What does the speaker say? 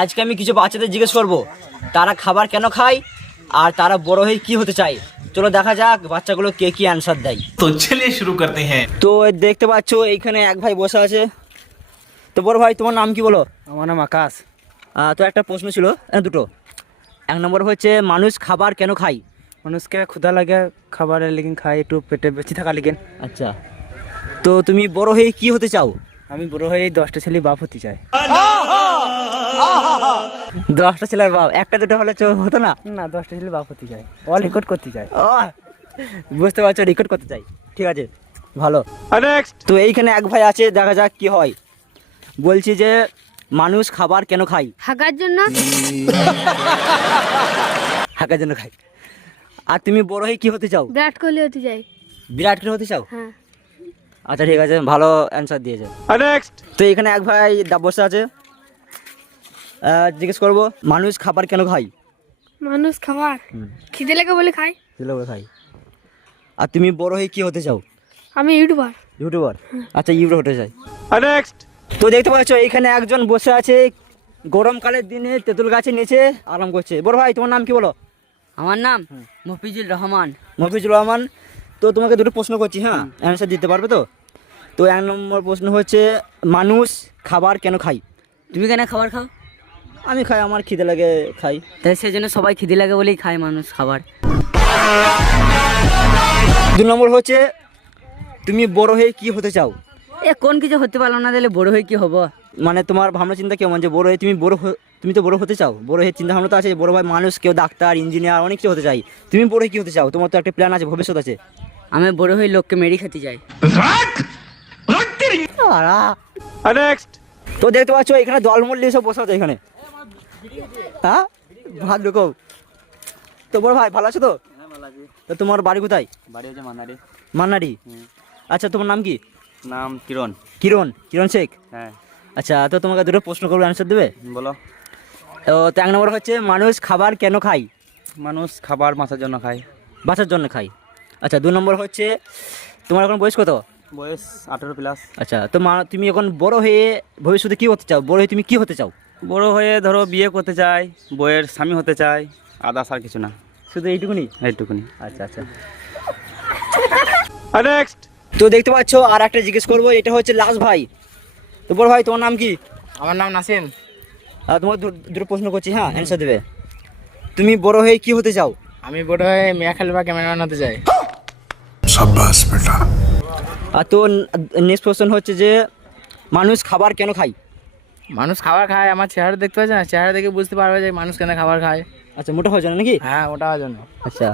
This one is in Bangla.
আজকে আমি কিছু বাচ্চাদের জিজ্ঞেস করব তারা খাবার কেন খায় আর তারা বড় হয়ে কি হতে চায়। চলো দেখা যাক বাচ্চাগুলো কে কি অ্যানসার দেয়। तो चलिए शुरू करते हैं। তো দেখতে পাচ্ছ এইখানে এক ভাই বসে আছে। তো বড় ভাই তোমার নাম কি বলো? আমার নাম আকাশ। তো একটা প্রশ্ন ছিল, দুটো। এক নম্বর হচ্ছে মানুষ খাবার কেন খায়? মানুষকে ক্ষুধা লাগে খাবারের লেগিন খাই, একটু পেটে বেঁচে থাকা লেগেন। আচ্ছা, তো তুমি বড় হয়ে কি হতে চাও? আমি বড় হয়ে 10টা ছেলে বাপ হতে চাই। 10টা ছেলের বাপ, একটা দুটো হলে হতো না? না, 10টা ছেলে বাপ হতে চাই, অল রেকর্ড করতে চাই। বুঝতে পারছো, রেকর্ড করতে চাই। ঠিক আছে, ভালো। তো এইখানে এক ভাই আছে, দেখা যাক কি হয়। বলছি যে মানুষ খাবার কেন খায়? হাগার জন্য। হাঁকার জন্য খায়। আর তুমি বড় হয়ে কি হতে চাও? বিরাট কোহলি হতে চাই। বিরাট কোহলি হতে চাও? হ্যাঁ। আচ্ছা ঠিক আছে, ভালো অ্যান্সার দিয়েছে। তো এখানে এক ভাই বসে আছে, জিজ্ঞেস করবো মানুষ খাবার কেন খায়? মানুষ খাবার খিদে লেগে বলে খাই। খায়। আর তুমি বড় হয়ে কি হতে চাও? আমি ইউটিউবার। ইউটিউবার? আচ্ছা, ইউটিউবার হতে চাই। তো দেখতে পাচ্ছ এইখানে একজন বসে আছে গরমকালের দিনে তেঁতুল গাছের নিচে আরাম করছে। বড় ভাই তোমার নাম কি বলো? আমার নাম মফিজুর রহমান। মফিজুর রহমান। তো তোমাকে দুটো প্রশ্ন করছি, হ্যাঁ, অ্যান্সার দিতে পারবে তো? তো এক নম্বর প্রশ্ন হচ্ছে মানুষ খাবার কেন খায়? তুমি কেন খাবার খাও? আমি খাই, আমার খিদে লাগে খাই। তাই সেজন্য সবাই খিদে লাগে বলেই খায় মানুষ খাবার। 2 নম্বর হচ্ছে তুমি বড় হয়ে কি হতে চাও? কোন কিছু হতে পারলো না, তাহলে বড় হয়ে কি হবো? মানে তোমার ভাবনা চিন্তা কেমন যে বড় হয়ে তুমি তো বড় হতে চাও? বড় হয়ে চিন্তা ভাবনা তো আছে বড় ভাই মানুষ, কেউ ডাক্তার, ইঞ্জিনিয়ার, অনেক কিছু হতে চাই। তুমি বড় হয়ে কি হতে চাও? তোমার তো একটা প্ল্যান আছে, ভবিষ্যৎ আছে। আমি বড় হয়ে লোককে মেরে খেতে চাই। তো দেখতে পাচ্ছ এখানে দলমল্লি সব বসে আছে এখানে, হ্যাঁ, ভাত ঢুকো। তো বড় ভাই ভালো আছো তো? তো তোমার বাড়ি কোথায়? বাড়ি হচ্ছে মানারি। মান্নাডি? আচ্ছা, তোমার নাম কি? নাম কিরণ। কিরণ শেখ? হ্যাঁ। আচ্ছা, তো তোমাকে দুটো প্রশ্ন করবো, অ্যান্সার দেবে? বলো। তো 1 নম্বর হচ্ছে মানুষ খাবার কেন খায়? মানুষ খাবার বাঁচার জন্য খায়। বাঁচার জন্য খায়। আচ্ছা, 2 নম্বর হচ্ছে তোমার এখন বয়স কত? বয়স 18+। আচ্ছা, তো তুমি এখন বড় হয়ে ভবিষ্যতে কি হতে চাও? বড় হয়ে তুমি কি হতে চাও? বড় হয়ে ধরো বিয়ে করতে চাই, বইয়ের স্বামী হতে চাই, আদার্স আর কিছু না, শুধু এইটুকুনি? এইটুকুনি। আচ্ছা আচ্ছা। তো দেখতে পাচ্ছ আর একটা জিজ্ঞেস করবো, এটা হচ্ছে লাস্ট ভাই। তো বড় ভাই তোমার নাম কি? আমার নাম নাসিম। তোমার দুটো প্রশ্ন করছি, হ্যাঁ, অ্যান্সার দেবে। তুমি বড় হয়ে কি হতে চাও? আমি বড় হয়ে মেয়া খেলবা ক্যামেরাম্যান হতে চাই। शाबाश बेटा। আর তো নেক্সট কোশ্চেন হচ্ছে যে মানুষ খাবার কেন খায়? মানুষ খাবার খায়, আমার চেহারা দেখতে পাচ্ছে না, চেহারা দেখে বুঝতে পারবে যে মানুষ কেন খাবার খায়। আচ্ছা, মোটা হওয়ার জন্য নাকি? হ্যাঁ, ওটার জন্য। আচ্ছা।